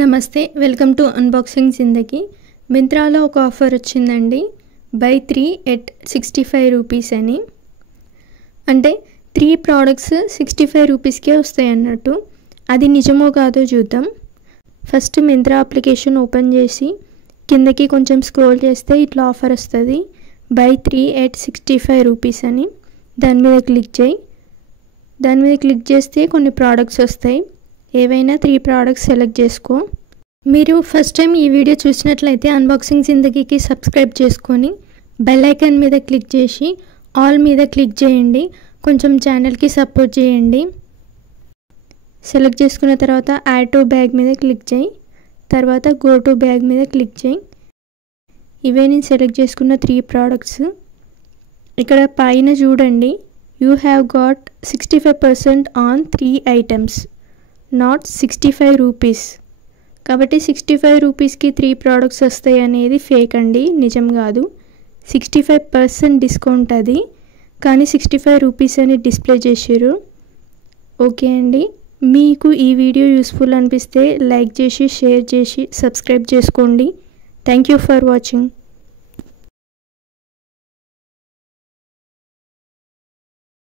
నమస్తే welcome to unboxing జిందగీ మింత్రాలో ఒక offer వచ్చిందండి బై 3 ఎట్ 65 రూపీస్ అని అంటే 3 ప్రోడక్ట్స్ 65 రూపీస్కే వస్తాయి అన్నట్టు అది నిజమో కాదో చూద్దాం ఫస్ట్ మింత్రా అప్లికేషన్ ఓపెన్ చేసి కిందకి కొంచెం స్క్రోల్ చేస్తే ఇట్లా ఆఫర్ వస్తుంది బై 3 ఎట్ 65 రూపీస్ అని దాని మీద క్లిక్ చేస్తే కొన్ని ప్రోడక్ట్స్ వస్తాయి ఏవైనా 3 ప్రోడక్ట్స్ సెలెక్ట్ చేసుకో మీరు ఫస్ట్ టైం ఈ వీడియో చూసినట్లయితే అన్బాక్సింగ్ జిందగీకి సబ్స్క్రైబ్ చేసుకొని బెల్ ఐకాన్ మీద క్లిక్ చేసి ఆల్ మీద క్లిక్ చేయండి కొంచెం ఛానల్కి సపోర్ట్ చేయండి సెలెక్ట్ చేసుకున్న తర్వాత యాడ్ టు బ్యాగ్ మీద క్లిక్ చేయి తర్వాత గో టు బ్యాగ్ మీద క్లిక్ చేయి ఇవే నేను సెలెక్ట్ చేసుకున్న 3 ప్రోడక్ట్స్ ఇక్కడ పైన చూడండి you have got 65% on 3 items not 65 rupees కాబట్టి 65 రూపీస్కి 3 ప్రోడక్ట్స్ వస్తాయి అనేది ఫేక్ అండి నిజం కాదు 65% డిస్కౌంట్ అది కానీ 65 రూపీస్ అని డిస్ప్లే చేశారు ఓకే అండి మీకు ఈ వీడియో యూస్ఫుల్ అనిపిస్తే లైక్ చేసి షేర్ చేసి సబ్స్క్రైబ్ చేసుకోండి థ్యాంక్ యూ ఫర్ వాచింగ్